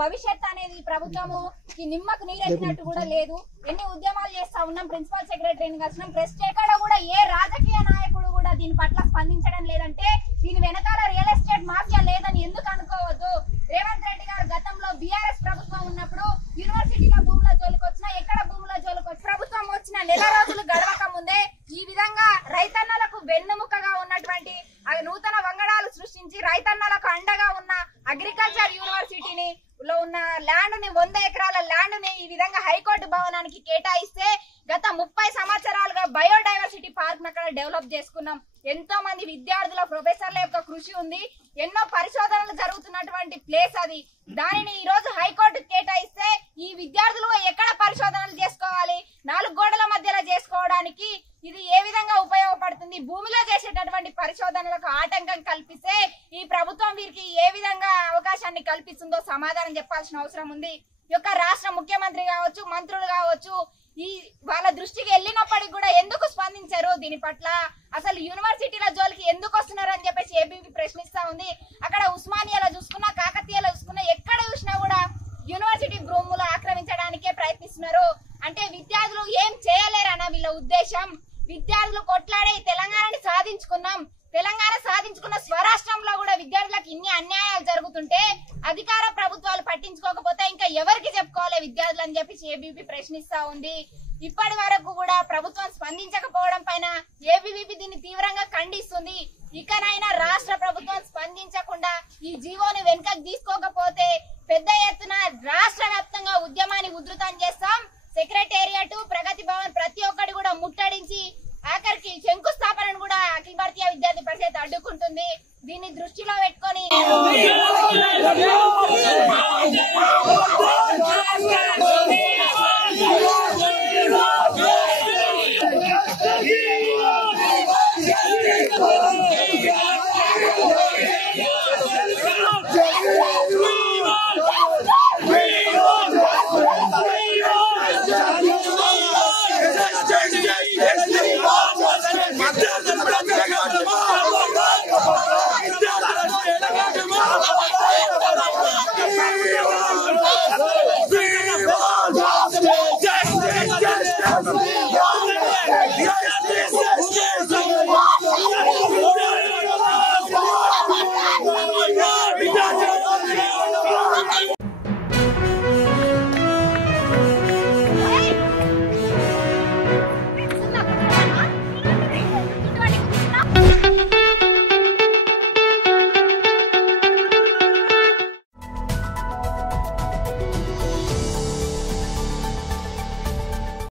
భవిష్యత్ అనేది ప్రభుత్వము ఈ నిమ్మకు నీరెత్తినట్టు కూడా లేదు. ఎన్ని ఉద్యమాలు చేస్తా ఉన్నాం, ప్రిన్సిపల్ సెక్రటరీని కలిసినాం, ప్రెస్ ఎక్కడ కూడా ఏ రాజకీయ నాయకుడు కూడా దీని పట్ల స్పందించడం లేదంటే దీని వెనకాల రియల్ ఎస్టేట్ మాఫియా లేదని ఎందుకు అనుకోవద్దు. రేవంత్ రెడ్డి గారు గతంలో బీఆర్ఎస్ ప్రభుత్వం ఉన్నప్పుడు యూనివర్సిటీలో భూముల జోలికి వచ్చినా ఎక్కడ భూముల జోలికి వచ్చి ప్రభుత్వం వచ్చిన నెల రోజులు గడవక ముందే ఈ విధంగా రైతన్నలకు వెన్నెముకగా ఉన్నటువంటి నూతన వంగడాలు సృష్టించి రైతన్నలకు అండగా ఉన్న అగ్రికల్చర్ యూనివర్సిటీని లో ఉన్న ల్యాండ్ ని 100 ఎకరాల ల్యాండ్ ని ఈ విధంగా హైకోర్టు భవనానికి కేటాయిస్తే గత 30 సంవత్సరాలుగా బయోడైవర్సిటీ పార్క్ అక్కడ డెవలప్ చేసుకున్నాం. ఎంతో మంది విద్యార్థుల ప్రొఫెసర్ల యొక్క కృషి ఉంది, ఎన్నో పరిశోధనలు జరుగుతున్నటువంటి ప్లేస్ అది. దానిని ఈ రోజు హైకోర్టు కేటాయిస్తే ఈ విద్యార్థులు ఎక్కడ పరిశోధనలు చేసుకోవాలి? 4 గోడల మధ్యలో చేసుకోవడానికి ఇది ఏ విధంగా ఉపయోగపడుతుంది? భూమిలో చేసేటటువంటి పరిశోధనలకు ఆటంకం కల్పిస్తే ఈ ప్రభుత్వం వీరికి ఏ విధంగా అవకాశాన్ని కల్పిస్తుందో సమాధానం చెప్పాల్సిన అవసరం ఉంది. ఈ యొక్క రాష్ట్ర ముఖ్యమంత్రి కావచ్చు, మంత్రులు కావచ్చు, ఈ వాళ్ళ దృష్టికి వెళ్ళినప్పటికీ కూడా ఎందుకు స్పందించారు? దీని పట్ల అసలు యూనివర్సిటీల జోలికి ఎందుకు వస్తున్నారు అని చెప్పేసి ఏబీపీ ప్రశ్నిస్తా ఉంది. అక్కడ ఉస్మానియాలో చూసుకున్నా, కాకతీయలో చూసుకున్నా, ఎక్కడ చూసినా కూడా యూనివర్సిటీ భూములు ఆక్రమించడానికే ప్రయత్నిస్తున్నారు. అంటే విద్యార్థులు ఏం చేయలేరన్న వీళ్ళ ఉద్దేశం. విద్యార్థులు కొట్లాడే తెలంగాణని సాధించుకున్నాం, తెలంగాణ సాధించుకున్న స్వరాష్ట్రంలో కూడా విద్యార్థులకు ఇన్ని అన్యాయాలు జరుగుతుంటే అధికార ప్రభుత్వాలు పట్టించుకోకపోతే ఇంకా ఎవరికి చెప్పుకోవాలి విద్యార్థులు అని చెప్పి ఏబీపీ ప్రశ్నిస్తా ఉంది. ఇప్పటి వరకు కూడా ప్రభుత్వం స్పందించకపోవడం పైన ఏబీవీపీ దీన్ని తీవ్రంగా ఖండిస్తుంది. ఇకనైనా రాష్ట్ర ప్రభుత్వం స్పందించకుండా ఈ జీవోని వెనుకకు తీసుకోకపోతే పెద్ద ఎత్తున రాష్ట్ర వ్యాప్తంగా ఉద్యమాన్ని ఉధృతం చేస్తాం. సెక్రటేరియట్, ప్రగతి భవన్ ప్రతి ఒక్కటి కూడా ముట్టడించి ఆఖరికి శంకుస్థాపనను కూడా అఖిల భారతీయ విద్యార్థి పరిషత్ అడ్డుకుంటుంది. దీన్ని దృష్టిలో పెట్టుకొని